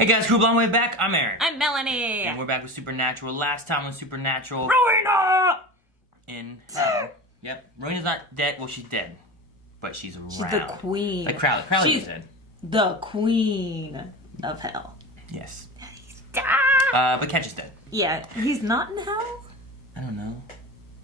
Hey guys, cool long way back. I'm Aaron. I'm Melanie. And we're back with Supernatural. Last time on Supernatural. Rowena! Yep. Rowena's not dead. Well, she's dead. But she's around. She's the queen. Like Crowley She's dead. the queen of hell. Yes. Ah! But Ketch is dead. Yeah, he's not in hell? I don't know.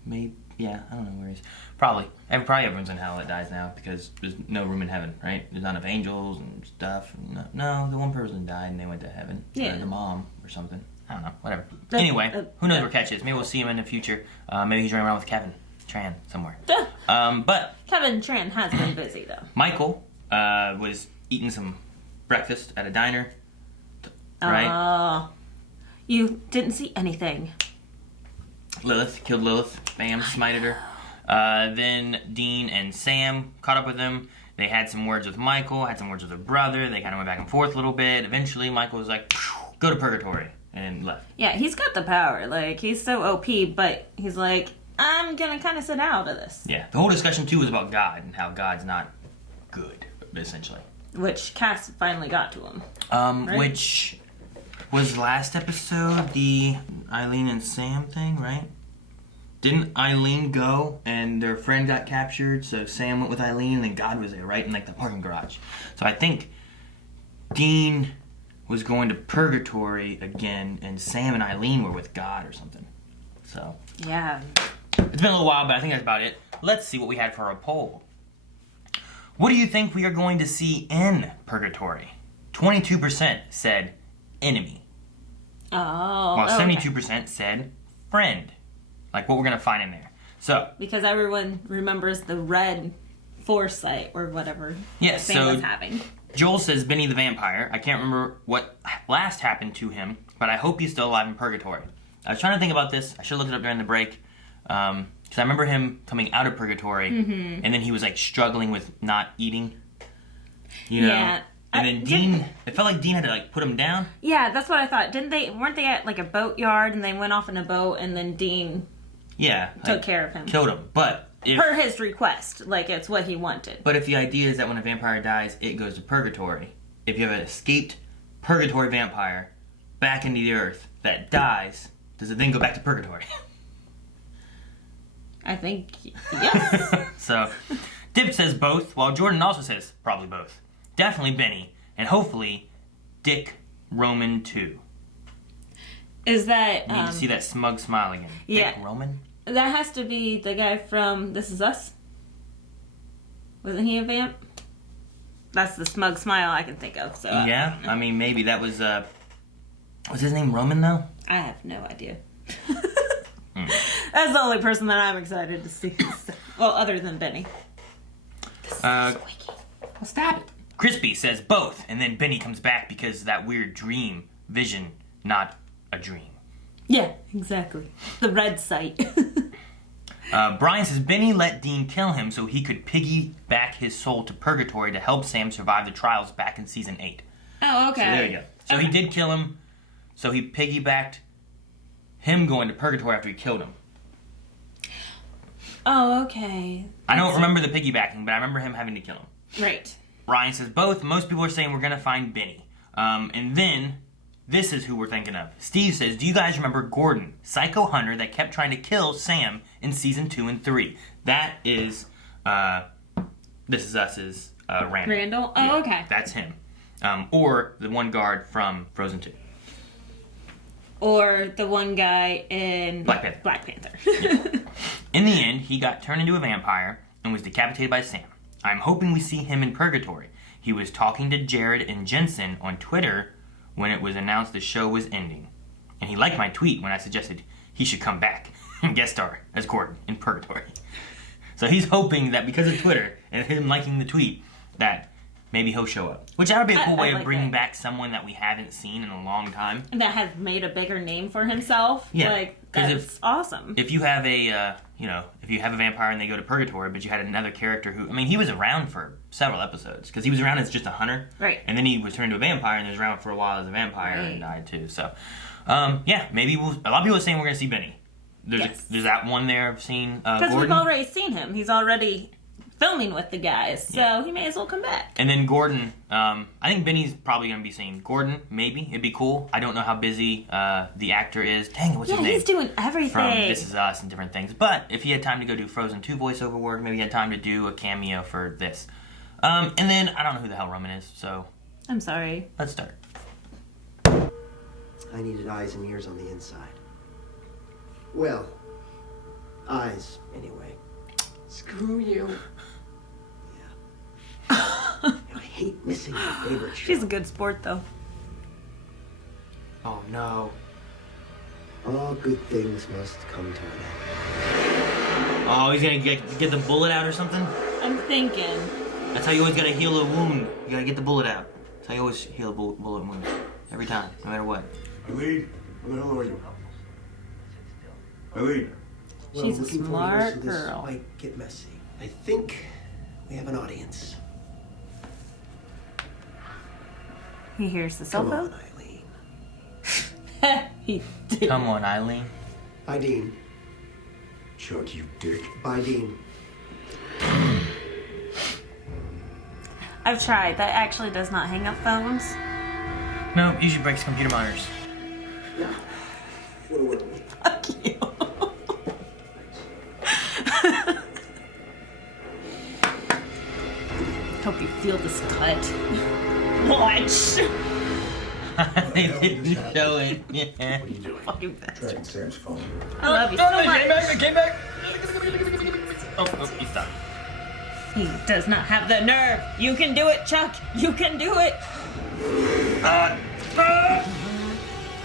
Maybe. Yeah, I don't know where he is. Probably everyone's in hell that dies now because there's no room in heaven, right? There's not enough angels and stuff. No, the one person died and they went to heaven. Yeah. The mom or something. I don't know. Whatever. Anyway, who knows where Ketch is? Maybe we'll see him in the future. Maybe he's running around with Kevin Tran somewhere. But Kevin Tran has been busy, though. Michael was eating some breakfast at a diner. Right? You didn't see anything. Lilith. Killed Lilith. Bam. Smited her. Then Dean and Sam caught up with him. They had some words with Michael, had some words with her brother. They kind of went back and forth a little bit. Eventually, Michael was like, go to purgatory, and left. Yeah, he's got the power. Like, he's so OP, but he's like, I'm gonna kind of sit out of this. Yeah. The whole discussion, too, was about God and how God's not good, essentially. Which Cass finally got to him. Right? Which was last episode, the Eileen and Sam thing, right? Didn't Eileen go and their friend got captured, so Sam went with Eileen and then God was there, right? In like the parking garage. So I think Dean was going to purgatory again and Sam and Eileen were with God or something. So Yeah. it's been a little while, but I think that's about it. Let's see what we had for a poll. What do you think we are going to see in purgatory? 22% said enemy. Oh. While okay. 72% said friend. Like what we're going to find in there. So. Because everyone remembers the red foresight or whatever Sam was having. Joel says Benny the vampire. I can't remember what last happened to him, but I hope he's still alive in purgatory. I was trying to think about this. I should have looked it up during the break. Because I remember him coming out of purgatory, and then he was like struggling with not eating. You know? Yeah. And then Dean, it felt like Dean had to like put him down. Yeah, that's what I thought. Weren't they at like a boatyard and they went off in a boat and then Dean took care of him. Killed him. But per his request. Like it's what he wanted. But if the idea is that when a vampire dies, it goes to purgatory. If you have an escaped purgatory vampire back into the earth that dies, does it then go back to purgatory? I think yes. So Dip says both, while Jordan also says probably both. Definitely Benny, and hopefully Dick Roman too. Is that... You need to see that smug smile again. Yeah. Dick Roman? That has to be the guy from This Is Us. Wasn't he a vamp? That's the smug smile I can think of. So yeah, I mean maybe that was his name Roman though? I have no idea. That's the only person that I'm excited to see. Well, other than Benny. Well, stop it. Crispy says both, and then Benny comes back because of that weird dream vision, not a dream. Yeah, exactly. The red sight. Brian says Benny let Dean kill him so he could piggyback his soul to purgatory to help Sam survive the trials back in season 8. Oh, okay. So there you go. So he did kill him, so he piggybacked him going to purgatory after he killed him. Oh, okay. I don't remember the piggybacking, but I remember him having to kill him. Right. Ryan says both. Most people are saying we're going to find Benny. And then, this is who we're thinking of. Steve says, do you guys remember Gordon, Psycho Hunter that kept trying to kill Sam in season 2 and 3? That is, This Is Us's Randall. Randall? Oh, yeah, okay. That's him. Or the one guard from Frozen 2. Or the one guy in Black Panther. Yeah. In the end, he got turned into a vampire and was decapitated by Sam. I'm hoping we see him in purgatory. He was talking to Jared and Jensen on Twitter when it was announced the show was ending. And he liked my tweet when I suggested he should come back and guest star as Gordon in purgatory. So he's hoping that because of Twitter and him liking the tweet, that maybe he'll show up. Which that would be a cool way of bringing back someone that we haven't seen in a long time. That has made a bigger name for himself. Yeah. Like, that's awesome. If you have if you have a vampire and they go to purgatory, but you had another character who, I mean, he was around for several episodes, because he was around as just a hunter. Right. And then he was turned into a vampire, and he was around for a while as a vampire and died too. So, yeah, maybe a lot of people are saying we're going to see Benny. There's that one there I've seen, because we've already seen him. He's already filming with the guys, so he may as well come back. And then Gordon, I think Benny's probably going to be seen. Gordon, maybe. It'd be cool. I don't know how busy the actor is. Dang it, what's his name? Yeah, he's doing everything. From This Is Us and different things. But if he had time to go do Frozen 2 voiceover work, maybe he had time to do a cameo for this. And then, I don't know who the hell Roman is, so... I'm sorry. Let's start. I needed eyes and ears on the inside. Well, eyes, anyway. Screw you. Yeah. I hate missing my favorite show. She's a good sport, though. Oh, no. All good things must come to an end. Oh, he's going to get the bullet out or something? I'm thinking. That's how you always gotta heal a wound. You gotta get the bullet out. That's how you always heal a bullet wound. Every time, no matter what. Eileen, where the hell are you? Eileen. Well, She's a looking for smart years, so this girl. might get messy. I think we have an audience. He hears the cell Come phone. on, Eileen. He did. Come on, Eileen. Bye, Dean. Chuck, you dick. Bye, Dean. I've tried. That actually does not hang up phones. No, usually breaks computer monitors. Yeah. What would we? Fuck you. Hope you feel this cut. Watch. They didn't show it. Yeah. What are you doing? Fucking bastard. Tracking Sam's phone. I love you so much. It came back. Oh, he stopped. He does not have the nerve. You can do it, Chuck. You can do it.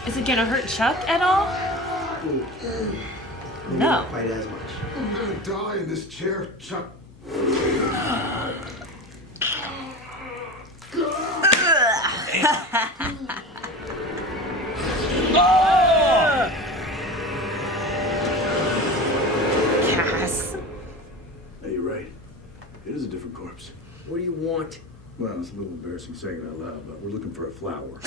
Is it gonna hurt Chuck at all? Maybe No. not quite as much. I'm gonna die in this chair, Chuck. Cass. Hey, you're right. It is a different corpse. What do you want? Well, it's a little embarrassing saying it out loud, but we're looking for a flower.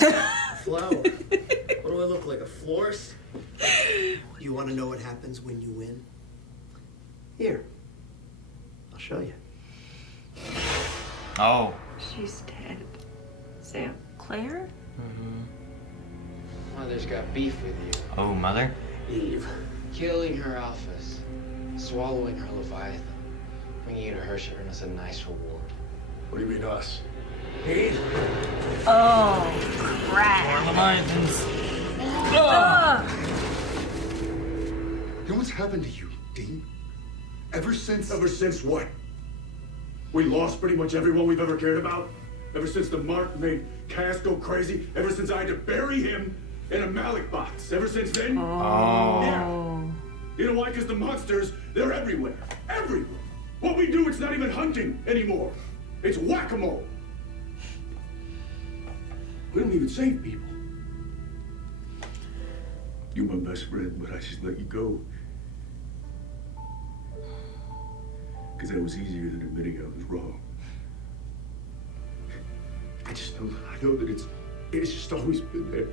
Flower. What do I look like, a florist? Do you want to know what happens when you win? Here. I'll show you. Oh. She's dead. Sam. Claire? Mother's got beef with you. Oh, mother. Eve. Killing her office, swallowing her Leviathan, bringing you to her, sharing us a nice reward. What do you mean, us? Eve. Oh, More crap. Leviathans. Ugh. You know what's happened to you, Dean? Ever since what? We lost pretty much everyone we've ever cared about? Ever since the mark made Cass go crazy? Ever since I had to bury him in a Malik box? Ever since then? Oh. Yeah. You know why? Because the monsters, they're everywhere. Everywhere. What we do, it's not even hunting anymore. It's whack-a-mole. We don't even save people. You're my best friend, but I just let you go. Because that was easier than admitting I was wrong. I know that it's just always been there.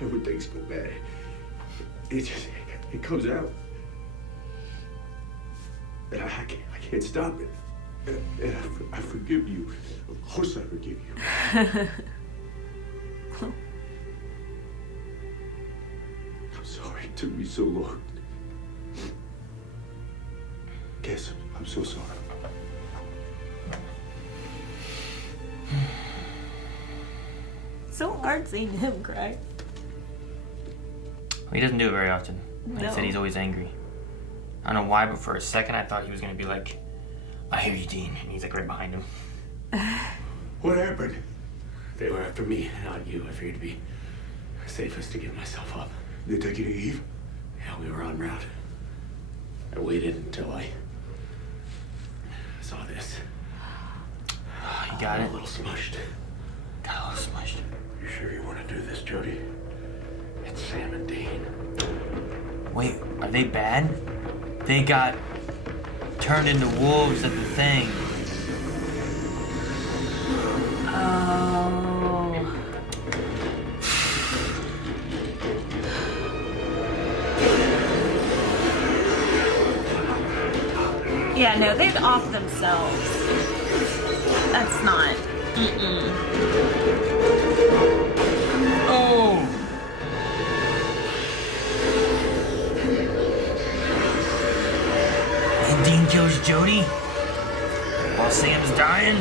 And when things go bad, it comes out. And I can't stop it. And I forgive you. Of course I forgive you. I'm sorry it took me so long. Yes, I'm so sorry. So hard seeing him cry. He doesn't do it very often. Like No. I said, he's always angry. I don't know why, but for a second I thought he was gonna be like, I hear you, Dean. And he's like right behind him. What happened? They were after me, not you. I figured it'd be safest to give myself up. They take you to Eve? Yeah, we were en route. I waited until I saw this. You got A it. little smushed. Got a little smushed. You sure you want to do this, Jody? It's Sam and Dean. Wait, are they bad? They got turned into wolves at the thing. Oh. Yeah, no, they'd off themselves. That's not. Oh! And Dean kills Jody while Sam's dying.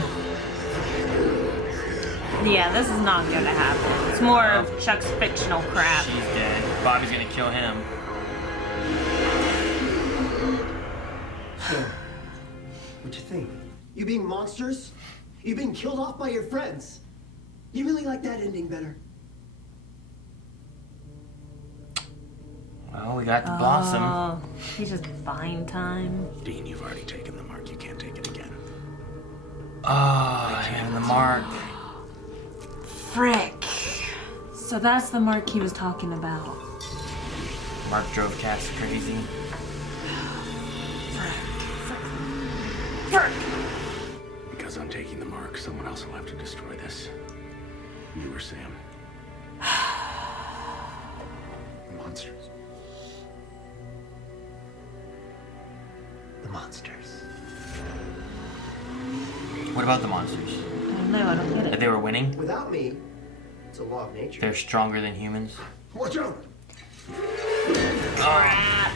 Yeah, this is not gonna happen. It's more of Chuck's fictional crap. She's dead. Bobby's gonna kill him. So, what you think? You being monsters? You being killed off by your friends? You really like that ending better? Well, we got the Blossom. Oh, he's just buying time. Dean, you've already taken the mark. You can't take it again. Oh, and the mark. Frick. So that's the mark he was talking about. Mark drove Cass crazy. Frick. Because I'm taking the mark, someone else will have to destroy this. You or Sam. The monsters. The monsters. What about the monsters? I don't know, I don't get If it. they were winning, Without me, it's a law of nature. they're stronger than humans. Watch out! Crap.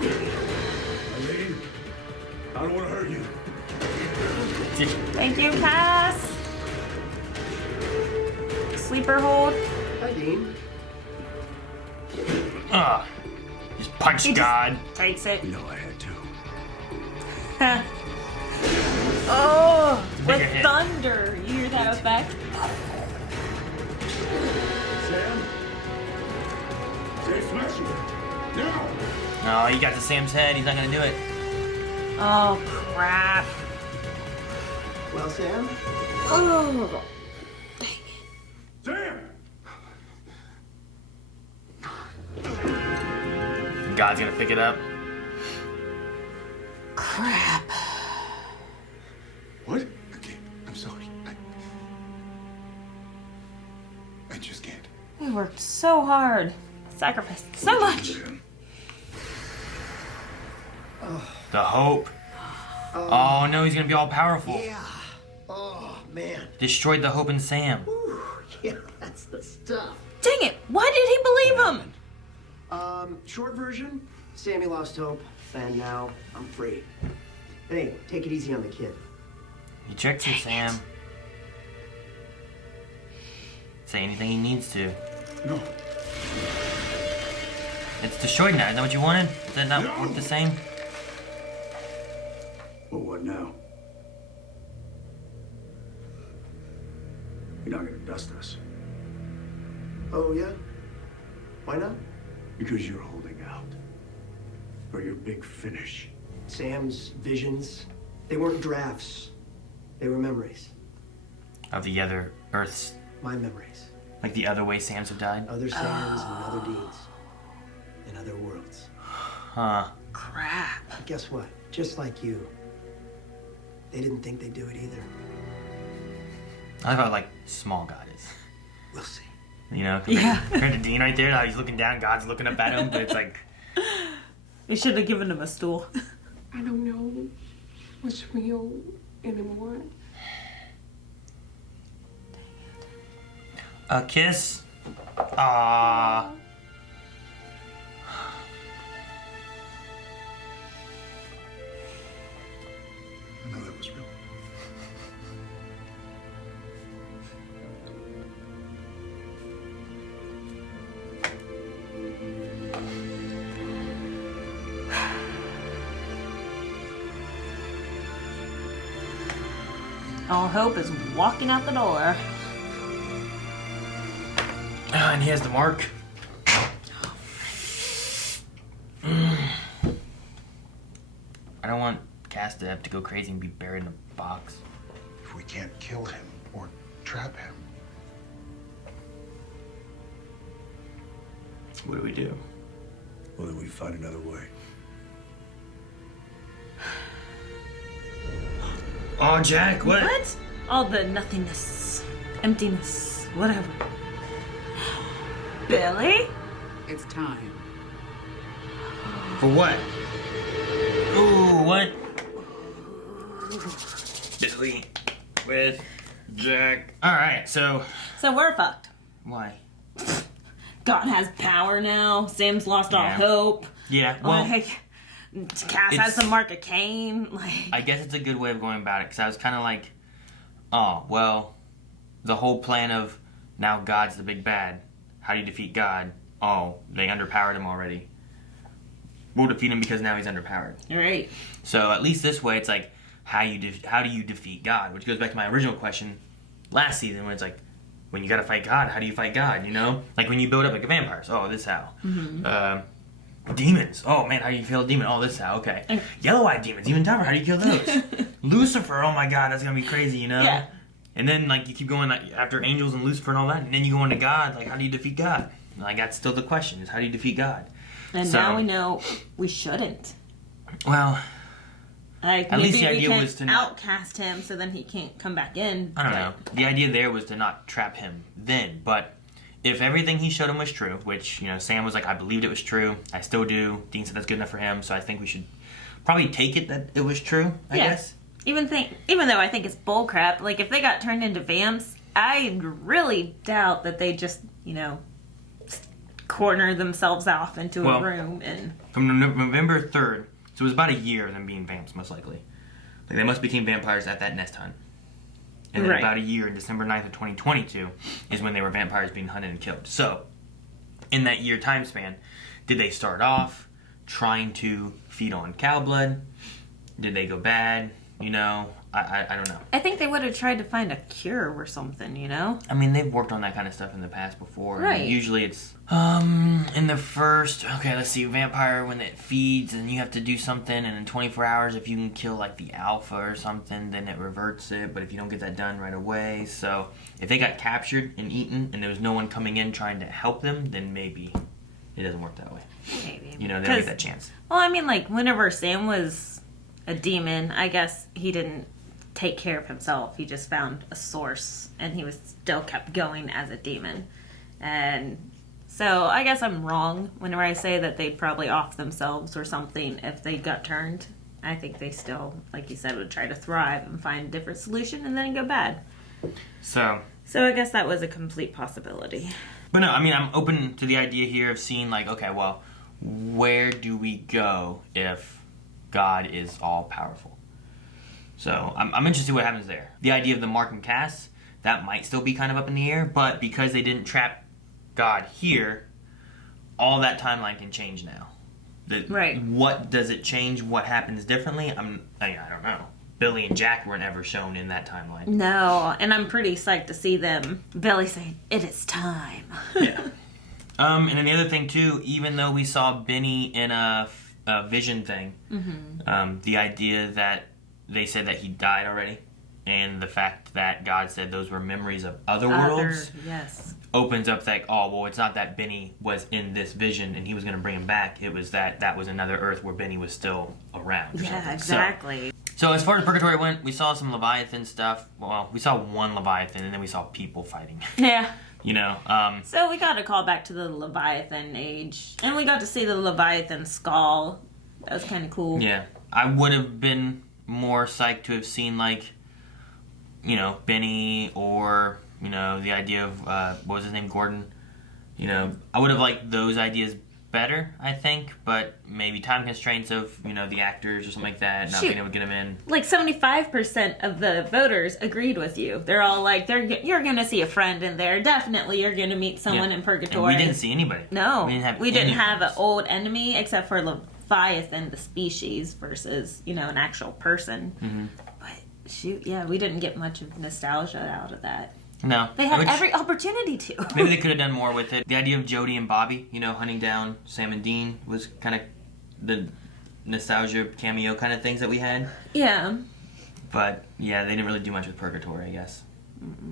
Eileen, I don't want to hurt you. Thank you, Cass. Sleeper hold. Hi, Dean. Just punch He just- God. Takes it. You know I had to. Oh, Bigger with hit. thunder. You hear that effect? Sam? Say smash it! Now! No, he got to Sam's head. He's not gonna do it. Oh, crap. Well, Sam? Oh. Sam! God's gonna pick it up. Crap. What? Okay, I'm sorry. I just can't. We worked so hard. Sacrificed so much. The hope. Oh no, he's gonna be all powerful. Yeah. Oh, man. Destroyed the hope in Sam. Whew. Yeah, that's the stuff. Dang it. Why did he believe him? Short version, Sammy lost hope, and now I'm free. Hey, take it easy on the kid. He tricked you, Sam. Say anything he needs to. No. It's destroyed now. Is that what you wanted? Is that not work the same? Well, what now? You're not gonna dust us. Oh, yeah? Why not? Because you're holding out. For your big finish. Sam's visions, they weren't drafts. They were memories. Of the other Earths. My memories. Like the other way Sams have died? Other Sams and other deeds. In other worlds. Huh. Crap. But guess what? Just like you, they didn't think they'd do it either. I thought like small God is. We'll see. You know? Yeah. Compared to Dean right there, how he's looking down, God's looking up at him, but it's like... They should have given him a stool. I don't know what's real anymore. A kiss? Aww. I know that was real. All hope is walking out the door. And he has the mark. I don't want Cass to have to go crazy and be buried in a box. If we can't kill him or trap him, What do we do? well, then we find another way. Oh, Jack, what? What? All the nothingness, emptiness, whatever. Billy? It's time. For what? Ooh, what? Billy with Jack. Alright, so... So we're fucked. Why? God has power now. Sam's lost all Yeah. hope. Yeah, well... Like, Cass has the mark of Cain. Like, I guess it's a good way of going about it, because I was kind of like, oh, well, the whole plan of now God's the big bad. How do you defeat God? Oh, they underpowered him already. We'll defeat him because now he's underpowered. right. So at least this way, it's like, how do you defeat God? Which goes back to my original question last season, when it's like, when you gotta fight God, how do you fight God? You know, like when you build up like vampires. Oh, this how. Demons. Oh man, how do you kill a demon? Oh, this how. Okay. Yellow-eyed demons, even tougher. How do you kill those? Lucifer. Oh my God, that's gonna be crazy. You know. Yeah. And then like you keep going like, after angels and Lucifer and all that, and then you go into God. Like, how do you defeat God? Like that's still the question: is how do you defeat God? And So- now we know we shouldn't. Well, Like, At maybe least the we idea can was to not- outcast him so then he can't come back in. I don't know. The idea there was to not trap him then, but if everything he showed him was true, which, you know, Sam was like, I believed it was true, I still do. Dean said that's good enough for him, so I think we should probably take it that it was true, I guess. Even though I think it's bullcrap, like if they got turned into vamps, I really doubt that they just, you know, corner themselves off into Well, a room and... From November 3rd, so it was about a year of them being vamps, most likely. Like, they must became vampires at that nest hunt. And then Right. about a year, December 9th of 2022, is when they were vampires being hunted and killed. So, in that year time span, did they start off trying to feed on cow blood? Did they go bad? You know, I don't know. I think they would have tried to find a cure or something, you know? I mean, they've worked on that kind of stuff in the past before. I mean, Right. usually it's, in the first, okay, let's see, vampire, when it feeds, and you have to do something, and in 24 hours, if you can kill, like, the alpha or something, then it reverts it, but if you don't get that done right away, so if they got captured and eaten, and there was no one coming in trying to help them, then maybe it doesn't work that way. Maybe. You know, they don't get that chance. Well, I mean, like, whenever Sam was a demon, I guess he didn't take care of himself. He just found a source, and he was still kept going as a demon. And so I guess I'm wrong whenever I say that they'd probably off themselves or something if they got turned. I think they still, like you said, would try to thrive and find a different solution and then go bad. So I guess that was a complete possibility. But no, I mean, I'm open to the idea here of seeing, like, okay, well, where do we go if God is all powerful? So I'm interested to see what happens there. The idea of the Mark and Cass, that might still be kind of up in the air, but because they didn't trap God here, all that timeline can change now. Right. What does it change? What happens differently? I don't know. Billy and Jack weren't ever shown in that timeline. No, and I'm pretty psyched to see them. Billy saying, "It is time." Yeah. And then the other thing too, even though we saw Benny in a vision thing, the idea that they said that he died already, and the fact that God said those were memories of other worlds, yes. opens up that, oh, well, it's not that Benny was in this vision and he was going to bring him back. It was that was another Earth where Benny was still around. Or Yeah, something. exactly. So as far as Purgatory went, we saw some Leviathan stuff. Well, we saw one Leviathan, and then we saw people fighting. Yeah. You know, So we got to call back to the Leviathan age, and we got to see the Leviathan skull. That was kind of cool. yeah. I would have been more psyched to have seen, like, you know, Benny, or, you know, the idea of, what was his name, Gordon? You know, I would have liked those ideas better, I think, but maybe time constraints of, you know, the actors or something like that, not Shoot. being able to get them in. Like 75% of the voters agreed with you. They're all like, "You're going to see a friend in there. Definitely, you're going to meet someone Yeah. in And Purgatory." we didn't see anybody. No, We didn't have an friends. old enemy except for Leviathan, the species, versus, you know, an actual person. Mm-hmm. But shoot, yeah, we didn't get much of nostalgia out of that. No. They had Which- every opportunity to. Maybe they could have done more with it. The idea of Jody and Bobby, you know, hunting down Sam and Dean was kind of the nostalgia cameo kind of things that we had. Yeah. But, yeah, they didn't really do much with Purgatory, I guess.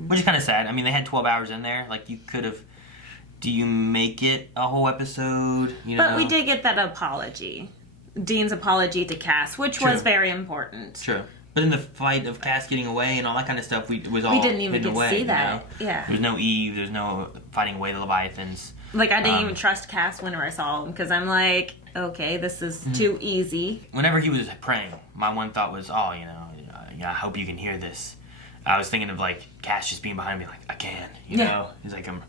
Which is kind of sad. I mean, they had 12 hours in there. Like, you could have... Do you make it a whole episode? You know? But we did get that apology. Dean's apology to Cass, which was True. very important. True. But in the fight of Cass getting away and all that kind of stuff, it was all We didn't even hidden get to away, see you that. know? Yeah. There's no Eve. There's no fighting away the Leviathans. Like, I didn't even trust Cass whenever I saw him, because I'm like, okay, this is too easy. Whenever he was praying, my one thought was, oh, I hope you can hear this. I was thinking of, like, Cass just being behind me, like, I can, you know? He's like, I'm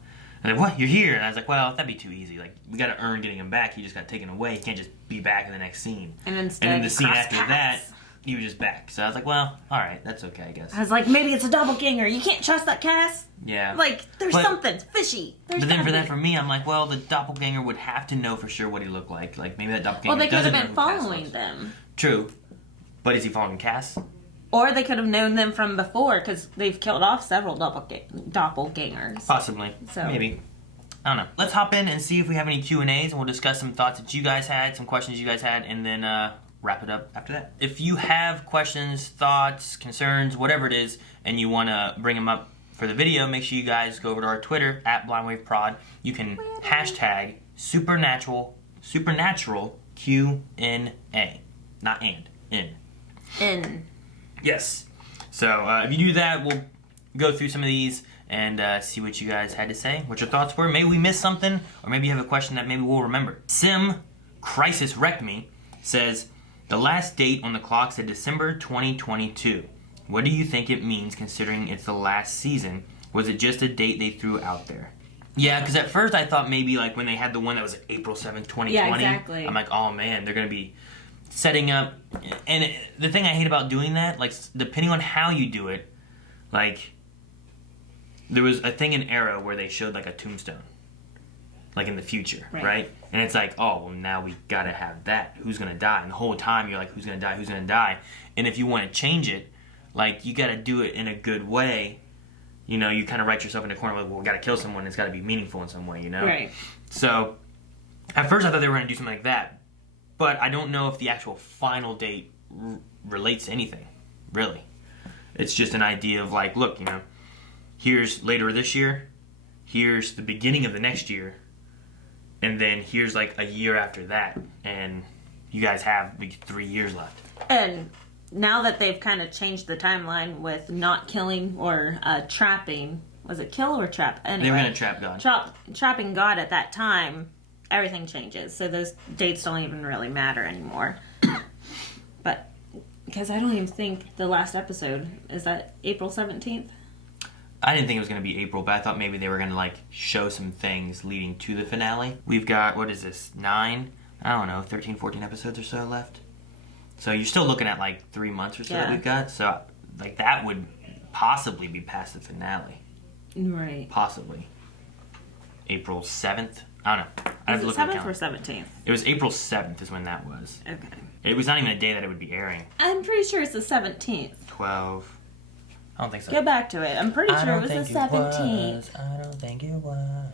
like, what? You're here? And I was like, well, that'd be too easy. Like, we got to earn getting him back. He just got taken away. He can't just be back in the next scene. And instead, then the scene after paths. that, he was just back. So I was like, well, all right, that's okay, I guess. I was like, maybe it's a doppelganger. You can't trust that Cass. Yeah. Like, there's something fishy. But then for me, I'm like, well, the doppelganger would have to know for sure what he looked like. Like, maybe that doppelganger Well, they could doesn't have know been who Cass following was. them. True. But is he following Cass? Or they could have known them from before, because they've killed off several doppelgangers. Possibly. So. Maybe. I don't know. Let's hop in and see if we have any Q&As, and we'll discuss some thoughts that you guys had, some questions you guys had, and then wrap it up after that. If you have questions, thoughts, concerns, whatever it is, and you want to bring them up for the video, make sure you guys go over to our Twitter, @BlindWaveProd. You can hashtag supernatural Q&A. Not in. Yes. So if you do that, we'll go through some of these and see what you guys had to say, what your thoughts were. Maybe we missed something, or maybe you have a question that maybe we'll remember. Sim Crisis Wrecked Me says, the last date on the clock said December 2022. What do you think it means considering it's the last season? Was it just a date they threw out there? Yeah, because at first I thought maybe like when they had the one that was April 7th, 2020. Yeah, exactly. I'm like, oh man, they're going to be setting up. And the thing I hate about doing that, like depending on how you do it, like there was a thing in Arrow where they showed like a tombstone, like in the future, right? And it's like, oh, well now we got to have that. Who's going to die? And the whole time you're like, who's going to die? Who's going to die? And if you want to change it, like you got to do it in a good way. You know, you kind of write yourself in a corner like, well, we got to kill someone. It's got to be meaningful in some way, you know? Right. So, at first I thought they were going to do something like that. But I don't know if the actual final date relates to anything, really. It's just an idea of like, look, you know, here's later this year, here's the beginning of the next year, and then here's like a year after that. And you guys have like 3 years left. And now that they've kind of changed the timeline with not killing or trapping, was it kill or trap? Anyway, they were going to trap God. Trapping God at that time, everything changes. So those dates don't even really matter anymore. But, because I don't even think the last episode, is that April 17th? I didn't think it was going to be April, but I thought maybe they were going to like show some things leading to the finale. We've got, what is this, 13, 14 episodes or so left. So you're still looking at like 3 months or so that we've got. So like that would possibly be past the finale. Right. Possibly. April 7th? I don't know. I have to Was look it at the 7th or calendar. 17th? It was April 7th is when that was. Okay. It was not even a day that it would be airing. I'm pretty sure it's the 17th. 12. I don't think so. Go back to it. I'm pretty sure it was the 17th. I don't think it was.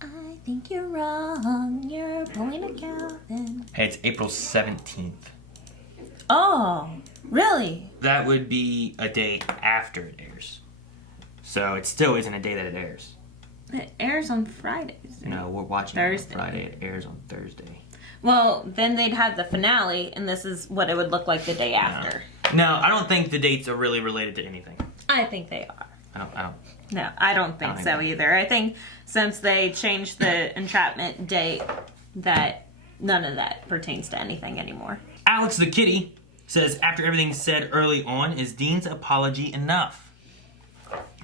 I think you're wrong. You're pulling a Calvin. Hey, it's April 17th. Oh, really? That would be a day after it airs. So it still isn't a day that it airs. It airs on Fridays. No, we're watching Thursday. it on Friday. It airs on Thursday. Well, then they'd have the finale, and this is what it would look like the day after. No, I don't think the dates are really related to anything. I think they are. I don't. No, I don't think so either. I think since they changed the entrapment date, that none of that pertains to anything anymore. Alex the Kitty says, after everything said early on, is Dean's apology enough?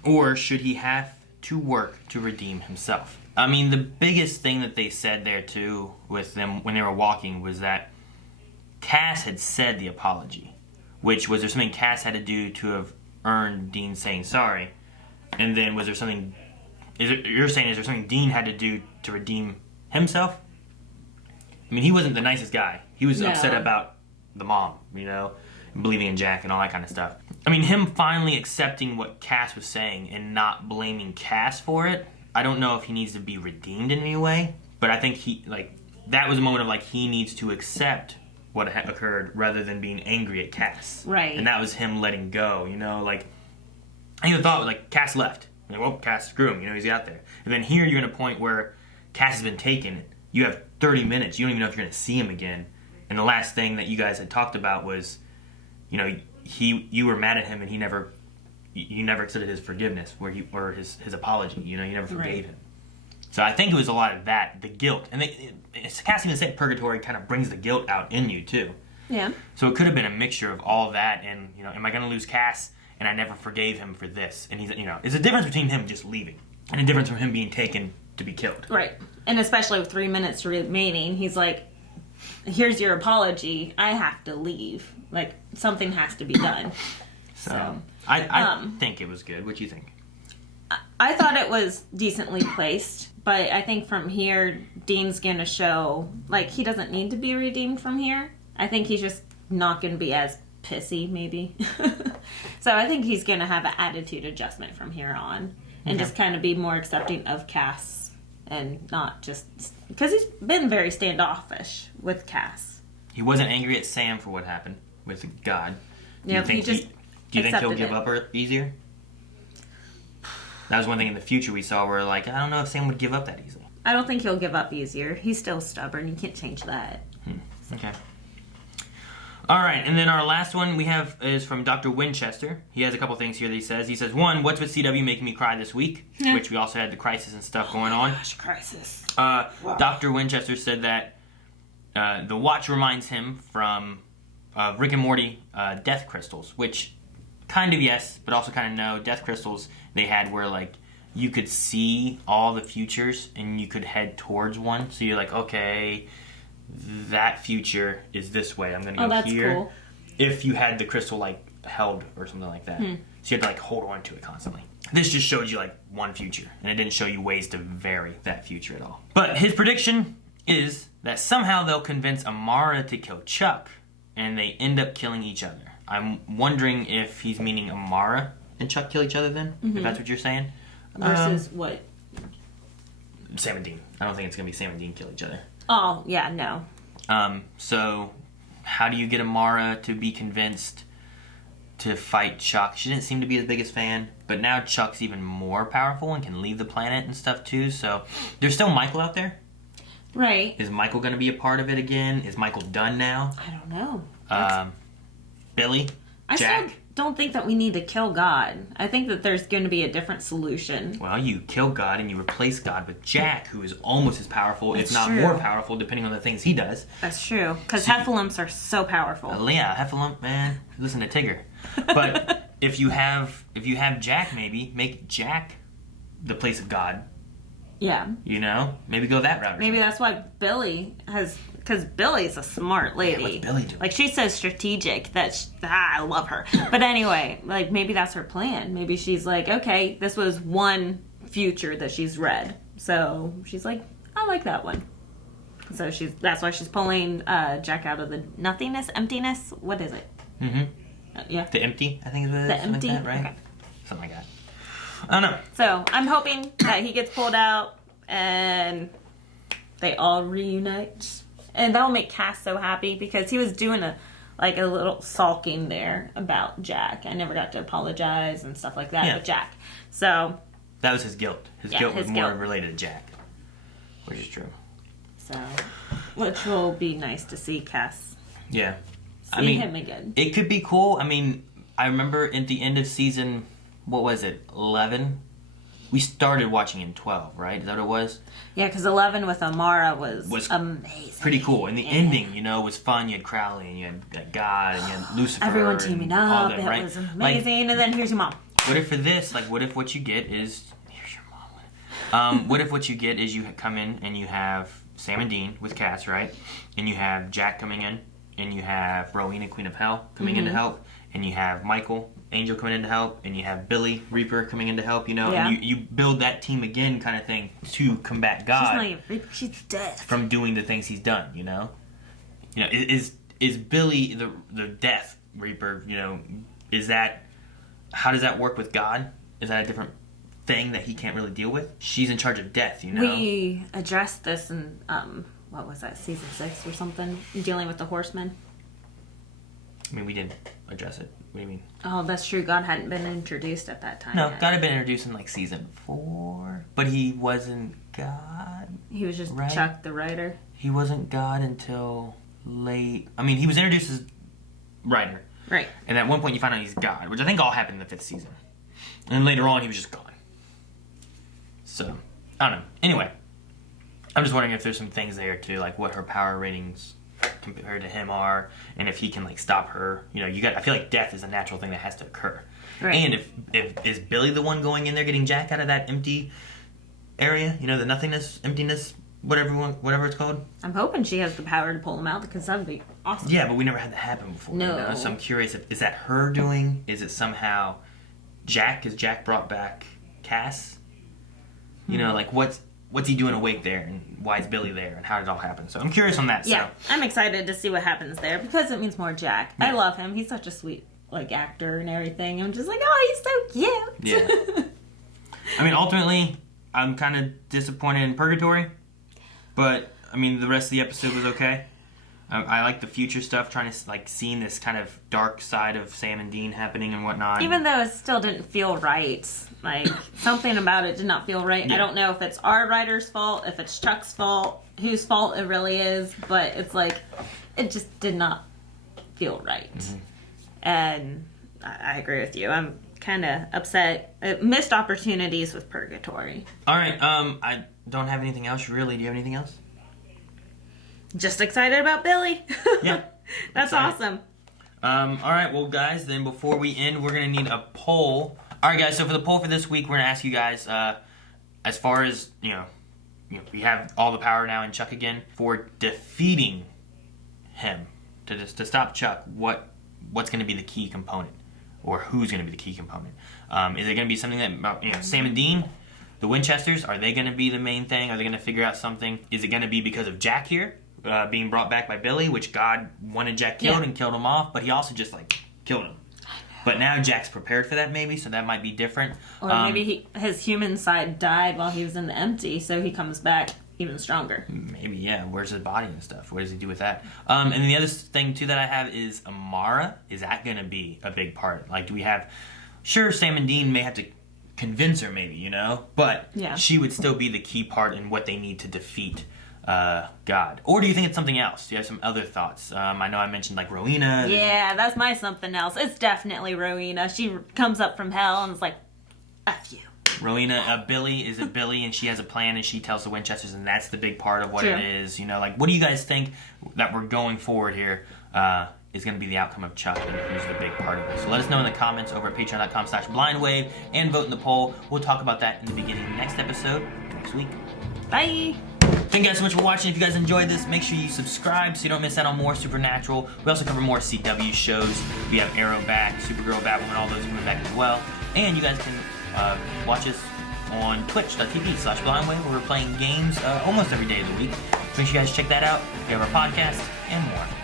Or should he have to work to redeem himself? I mean, the biggest thing that they said there too with them when they were walking was that Cass had said the apology, which was there something Cass had to do to have earned Dean saying sorry? And then was there something, you're saying is there something Dean had to do to redeem himself? I mean, he wasn't the nicest guy. He was upset about the mom, you know, and believing in Jack and all that kind of stuff. I mean, him finally accepting what Cass was saying and not blaming Cass for it, I don't know if he needs to be redeemed in any way, but I think that was a moment of like he needs to accept what occurred rather than being angry at Cass. Right. And that was him letting go, you know, like I even thought like Cass left. Like, well, Cass, screw him, you know, he's out there. And then here you're in a point where Cass has been taken. You have 30 minutes. You don't even know if you're going to see him again. And the last thing that you guys had talked about was, you know, you were mad at him and you never accepted his forgiveness or his apology. You know, you never forgave him. So I think it was a lot of that, the guilt. And Cass even said purgatory kind of brings the guilt out in you, too. Yeah. So it could have been a mixture of all that and, you know, am I going to lose Cass? And I never forgave him for this. And he's, you know, it's a difference between him just leaving and a difference from him being taken to be killed. Right. And especially with 3 minutes remaining, he's like, here's your apology. I have to leave. Like, something has to be done. So I think it was good. What do you think? I thought it was decently placed, but I think from here, Dean's going to show, like, he doesn't need to be redeemed from here. I think he's just not going to be as pissy, maybe. So I think he's going to have an attitude adjustment from here on and just kind of be more accepting of Cass and not just... Because he's been very standoffish with Cass. He wasn't angry at Sam for what happened with God. Do Yeah, you think he just do you think he'll accepted give it. up easier? That was one thing in the future we saw where, like, I don't know if Sam would give up that easily. I don't think he'll give up easier. He's still stubborn. You can't change that. Okay. All right, and then our last one we have is from Dr. Winchester. He has a couple things here that he says. He says, one, what's with CW making me cry this week? Yeah. Which we also had the crisis and stuff going on. Gosh, crisis. Dr. Winchester said that the watch reminds him from Rick and Morty death crystals, which kind of yes, but also kind of no. Death crystals they had where, like, you could see all the futures and you could head towards one. So you're like, okay, that future is this way. I'm going to go that's here. cool. If you had the crystal, like, held or something like that. So you had to, like, hold on to it constantly. This just showed you, like, one future. And it didn't show you ways to vary that future at all. But his prediction is that somehow they'll convince Amara to kill Chuck. And they end up killing each other. I'm wondering if he's meaning Amara and Chuck kill each other then? If that's what you're saying? Versus what? Sam and Dean. I don't think it's going to be Sam and Dean kill each other. Oh, yeah, no. So, how do you get Amara to be convinced to fight Chuck? She didn't seem to be his biggest fan, but now Chuck's even more powerful and can leave the planet and stuff too, so there's still Michael out there. Right. Is Michael going to be a part of it again? Is Michael done now? I don't know. Billy? I Jack? still don't think that we need to kill God. I think that there's going to be a different solution. Well, you kill God and you replace God with Jack, who is almost as powerful, if That's not true. more powerful, depending on the things he does. That's true. Because Heffalumps are so powerful. Yeah, Heffalump, man. Listen to Tigger. But if you have Jack, maybe make Jack the place of God. Yeah. You know, maybe go that route. Maybe that's why Billy has... Because Billy's a smart lady. Yeah, what's Billy doing? Like, she's so strategic that... I love her. But anyway, like, maybe that's her plan. Maybe she's like, okay, this was one future that she's read. So she's like, I like that one. So that's why she's pulling Jack out of the nothingness, emptiness. What is it? Mm-hmm. Yeah. The empty, I think is what it is. The Something empty? like that, right? Okay. Something like that. I don't know. So I'm hoping that he gets pulled out and they all reunite. And that'll make Cass so happy because he was doing a little sulking there about Jack. I never got to apologize and stuff like that with Jack. So That was his guilt. His guilt was his more guilt. related to Jack, which is true. which will be nice to see Cass Yeah. see him again. It could be cool. I mean, I remember at the end of season, what was it, 11? We started watching in 12, right? Is that what it was? Yeah, because 11 with Amara was amazing. Pretty cool. And the ending, you know, was fun. You had Crowley and you had God and you had Lucifer. Everyone and teaming all up. that, It right? was Like, amazing. And then here's your mom. what if for this, what if what you get is... Here's your mom. What if what you get is you come in and you have Sam and Dean with Cass, right? And you have Jack coming in. And you have Rowena, Queen of Hell, coming in to help. And you have Michael, Angel, coming in to help. And you have Billy, Reaper, coming in to help, you know? Yeah. And you build that team again kind of thing to combat God. She's not even, she's dead. From doing the things he's done, you know? You know, is Billy the Death Reaper, you know, how does that work with God? Is that a different thing that he can't really deal with? She's in charge of death, you know? We addressed this in, what was that, season 6 or something? Dealing with the horsemen. I mean, we didn't address it. What do you mean? Oh, that's true. God hadn't been introduced at that time No, yet. God had been introduced in season 4, but he wasn't God. He was just right? Chuck the writer. He wasn't God until late. I mean, he was introduced as writer. Right. And at one point you find out he's God, which I think all happened in the 5th season. And then later on he was just gone. So, I don't know. Anyway, I'm just wondering if there's some things there too, like what her power ratings compared to him are, and if he can like stop her. You know, I feel like death is a natural thing that has to occur. Right. And if is Billy the one going in there getting Jack out of that empty area? You know, the nothingness, emptiness, whatever it's called. I'm hoping she has the power to pull him out because that would be awesome. Yeah, but we never had that happen before. No. You know? So I'm curious, is that her doing? Is it somehow Jack? Because Jack brought back Cass. You know, like what's he doing awake there, and why is Billy there, and how did it all happen? So I'm curious on that. Yeah, so. I'm excited to see what happens there because it means more Jack. Yeah. I love him. He's such a sweet like actor and everything. I'm just like, oh, he's so cute. Yeah. I mean, ultimately, I'm kind of disappointed in Purgatory, but I mean, the rest of the episode was okay. I like the future stuff, trying to like seeing this kind of dark side of Sam and Dean happening and whatnot. Even though it still didn't feel right. Like, something about it did not feel right. Yeah. I don't know if it's our writer's fault, if it's Chuck's fault, whose fault it really is, but it's like, it just did not feel right. Mm-hmm. And I agree with you. I'm kind of upset. Missed opportunities with Purgatory. All right, I don't have anything else really. Do you have anything else? Just excited about Billy. Yeah. That's Excited. awesome. All right, well, guys, then before we end, we're going to need a poll. All right, guys, so for the poll for this week, we're going to ask you guys, as far as, you know, we have all the power now in Chuck again, for defeating him, to stop Chuck, what's going to be the key component? Or who's going to be the key component? Is it going to be something that, you know, Sam and Dean, the Winchesters, are they going to be the main thing? Are they going to figure out something? Is it going to be because of Jack here? Being brought back by Billy, which God wanted Jack killed and killed him off, but he also just like killed him. But now Jack's prepared for that, maybe, so that might be different. Or maybe his human side died while he was in the empty, so he comes back even stronger. Maybe, yeah. Where's his body and stuff? What does he do with that? And then the other thing too that I have is Amara. Is that going to be a big part? Like, do we have? Sure, Sam and Dean may have to convince her, maybe, you know, but she would still be the key part in what they need to defeat God. Or do you think it's something else? Do you have some other thoughts? I know I mentioned like Rowena. Yeah, that's my something else. It's definitely Rowena. She comes up from hell and is like, F you. Rowena, Billy, is it Billy and she has a plan and she tells the Winchesters and that's the big part of what True. it is, you know, like what do you guys think that we're going forward here is going to be the outcome of Chuck and who's the big part of it? So let us know in the comments over at patreon.com/blindwave and vote in the poll. We'll talk about that in the beginning of the next episode next week. Bye. Thank you guys so much for watching. If you guys enjoyed this, make sure you subscribe so you don't miss out on more Supernatural. We also cover more CW shows. We have Arrow back, Supergirl, Batwoman, all those coming back as well. And you guys can watch us on twitch.tv/blindwave where we're playing games almost every day of the week. So make sure you guys check that out. We have our podcast and more.